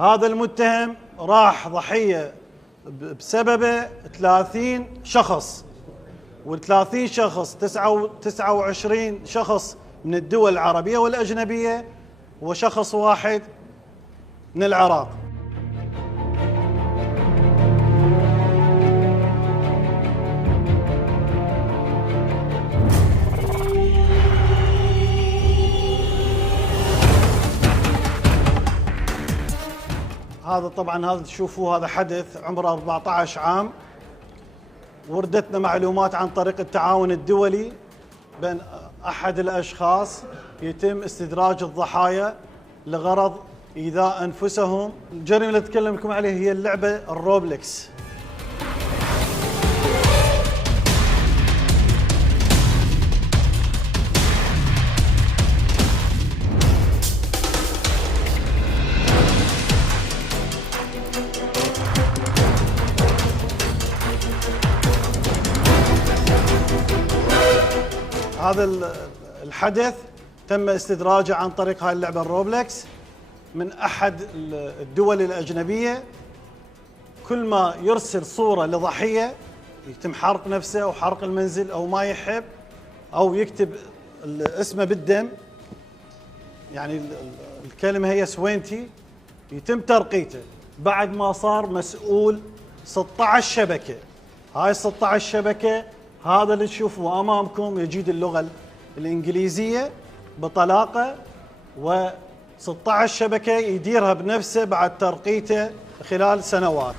هذا المتهم راح ضحية بسببه 30 شخص، وال30 شخص 29 شخص من الدول العربية والأجنبية، وشخص واحد من العراق. هذا طبعا هذا تشوفوه هذا حدث عمره 14 عام. وردتنا معلومات عن طريق التعاون الدولي بين أحد الأشخاص يتم استدراج الضحايا لغرض إيذاء أنفسهم. الجريمة اللي أتكلم لكم عليها هي اللعبة الروبلكس. هذا الحدث تم استدراجه عن طريق هاي اللعبة الروبلكس من أحد الدول الأجنبية. كل ما يرسل صورة لضحية يتم حرق نفسه أو حرق المنزل أو ما يحب، أو يكتب اسمه بالدم، يعني الكلمة هي سوينتي، يتم ترقيته بعد ما صار مسؤول 16 شبكة. هاي 16 شبكة هذا اللي تشوفوه أمامكم يجيد اللغة الإنجليزية بطلاقة، و16 شبكة يديرها بنفسه بعد ترقيته خلال سنوات.